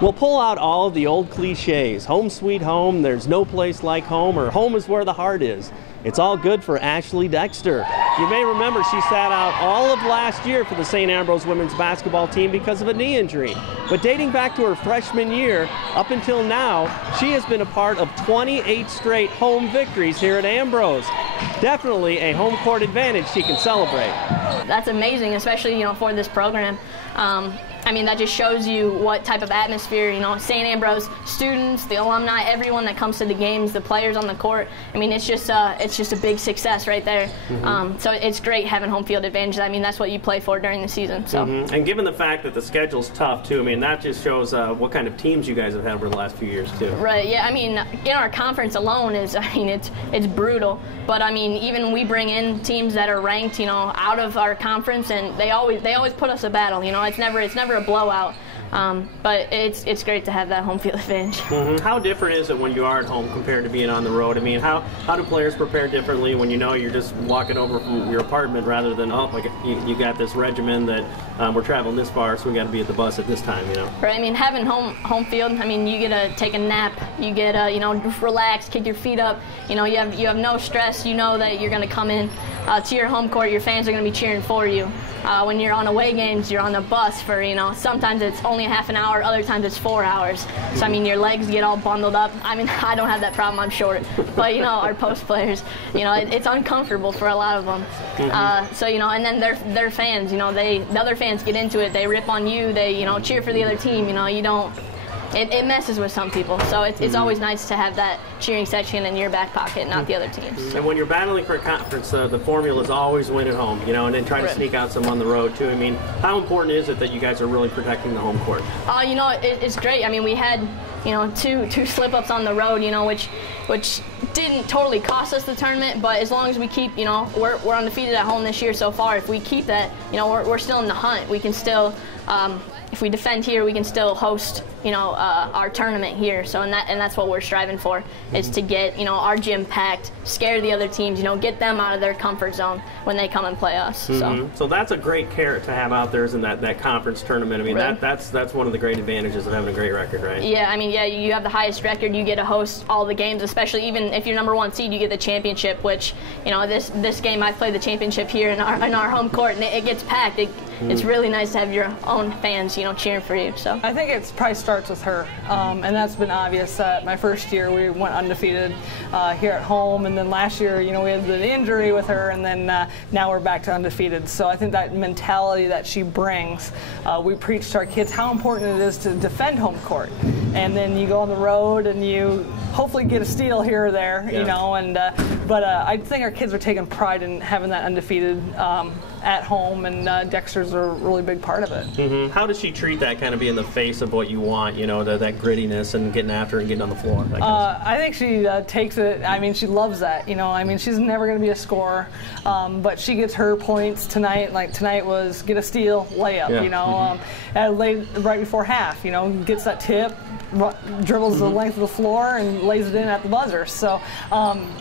We'll pull out all of the old cliches. Home sweet home, there's no place like home, or home is where the heart is. It's all good for Ashley Dexter. You may remember she sat out all of last year for the St. Ambrose women's basketball team because of a knee injury. But dating back to her freshman year, up until now, she has been a part of 28 straight home victories here at Ambrose. Definitely a home court advantage she can celebrate. That's amazing, especially, you know, for this program. I mean, that just shows you what type of atmosphere, you know, St. Ambrose students, the alumni, everyone that comes to the games, the players on the court. I mean, it's just a big success right there. So it's great having home field advantage. I mean, that's what you play for during the season. So. And given the fact that the schedule's tough too, I mean, that just shows what kind of teams you guys have had over the last few years too. Right. Yeah. I mean, in our conference alone it's brutal. But I mean, even we bring in teams that are ranked, you know, out of our conference, and they always put us a battle. You know, it's never a blowout. But it's great to have that home field advantage. How different is it when you are at home compared to being on the road? I mean, how do players prepare differently when you know you're just walking over from your apartment rather than, oh, like you got this regimen that we're traveling this far, so we got to be at the bus at this time, you know? Right. I mean, having home field, I mean, you get to take a nap, you get to, you know, relax, kick your feet up. You know, you have no stress. You know that you're going to come in to your home court. Your fans are going to be cheering for you. When you're on away games, you're on a bus for, you know, sometimes it's only a half an hour, other times it's 4 hours. So I mean, your legs get all bundled up. I mean, I don't have that problem, I'm short, but you know, our post players, you know, it's uncomfortable for a lot of them. So you know, and then their fans, you know, the other fans get into it. They rip on you. They, you know, cheer for the other team. You know, you don't. It messes with some people, so it's always nice to have that cheering section in your back pocket, not the other teams. And when you're battling for a conference, the formula is always win at home, you know, and then try to sneak out some on the road too. I mean, how important is it that you guys are really protecting the home court? You know, it's great. I mean, we had, you know, two slip-ups on the road, you know, which didn't totally cost us the tournament, but as long as we keep, you know, we're undefeated at home this year so far. If we keep that, you know, we're still in the hunt. We can still, if we defend here, we can still host, you know, our tournament here. So and that's what we're striving for, is to get, you know, our gym packed, scare the other teams, you know, get them out of their comfort zone when they come and play us. So that's a great carrot to have out there, is in that conference tournament. I mean, that's one of the great advantages of having a great record, right? Yeah, I mean, yeah, you have the highest record, you get to host all the games, especially even if you're #1 seed, you get the championship, which, you know, this game I played the championship here in our home court, and it gets packed. It's really nice to have your own fans, you know, cheering for you. So I think it probably starts with her, and that's been obvious. My first year we went undefeated here at home, and then last year, you know, we had the injury with her, and then now we're back to undefeated. So I think that mentality that she brings, we preach to our kids how important it is to defend home court, and then you go on the road and you hopefully get a steal here or there, you know. And but I think our kids are taking pride in having that undefeated at home, and Dexter's a really big part of it. How does she treat that, kind of being the face of what you want, you know, that grittiness and getting after and getting on the floor? I think she takes it. I mean, she loves that, you know. I mean, she's never going to be a scorer, but she gets her points tonight. Like tonight was get a steal, layup, you know, right before half, you know, gets that tip, dribbles the length of the floor and lays it in at the buzzer. So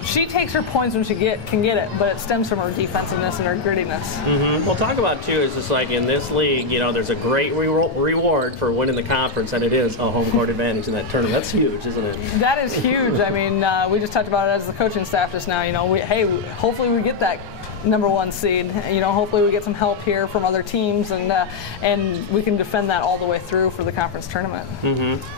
she takes her points when she can get it, but it stems from her defensiveness and her grittiness. Well, talk about too is just like in this league, you know, there's a great reward for winning the conference, and it is a home court advantage in that tournament. That's huge, isn't it? That is huge. I mean, we just talked about it as the coaching staff just now. You know, hey, hopefully we get that #1 seed. You know, hopefully we get some help here from other teams, and we can defend that all the way through for the conference tournament.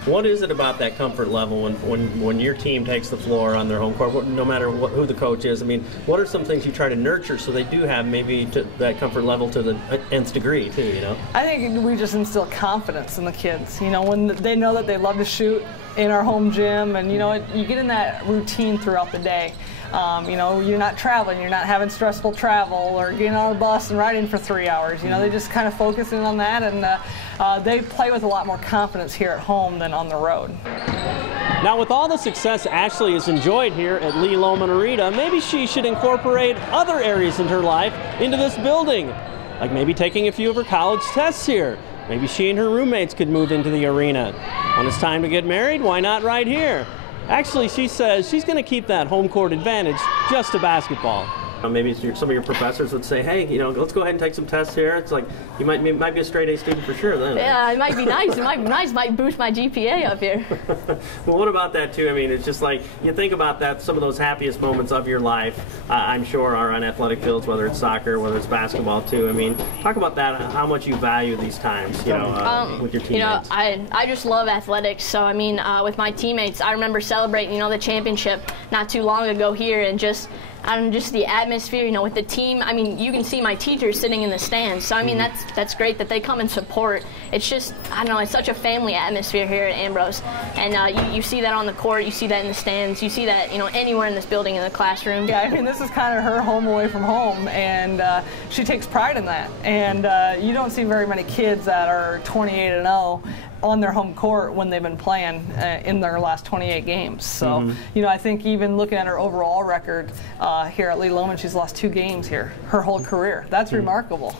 What is it about that comfort level when your team takes the floor on their home court, no matter who the coach is? I mean, what are some things you try to nurture so they do have maybe that comfort level to the nth degree too, you know? I think we just instill confidence in the kids. You know, when they know that they love to shoot in our home gym, and you know, you get in that routine throughout the day. You know, you're not traveling, you're not having stressful travel or getting on a bus and riding for 3 hours. You know, they just kind of focus in on that, and they play with a lot more confidence here at home than on the road. Now, with all the success Ashley has enjoyed here at Lee Loman Arena, maybe she should incorporate other areas in her life into this building, like maybe taking a few of her college tests here. Maybe she and her roommates could move into the arena. When it's time to get married, why not right here? Actually, she says she's going to keep that home court advantage just to basketball. Maybe some of your professors would say, hey, let's go ahead and take some tests here. It's like you might be a straight A student for sure then. Yeah, it might be nice. It might be nice. Might boost my GPA up here. Well, what about that too? I mean, it's just like you think about that. Some of those happiest moments of your life, I'm sure, are on athletic fields, whether it's soccer, whether it's basketball too. I mean, talk about that. How much you value these times, with your teammates. I just love athletics. So I mean, with my teammates, I remember celebrating, the championship not too long ago here, and just the atmosphere, with the team. I mean, you can see my teachers sitting in the stands. So I mean, that's great that they come and support. It's just, I don't know, it's such a family atmosphere here at Ambrose, and you see that on the court, you see that in the stands, you see that anywhere in this building, in the classroom. Yeah, I mean, this is kind of her home away from home, and she takes pride in that. And you don't see very many kids that are 28-0 on their home court when they've been playing in their last 28 games. So, I think even looking at her overall record here at ILLOWA, she's lost 2 games here her whole career. That's remarkable.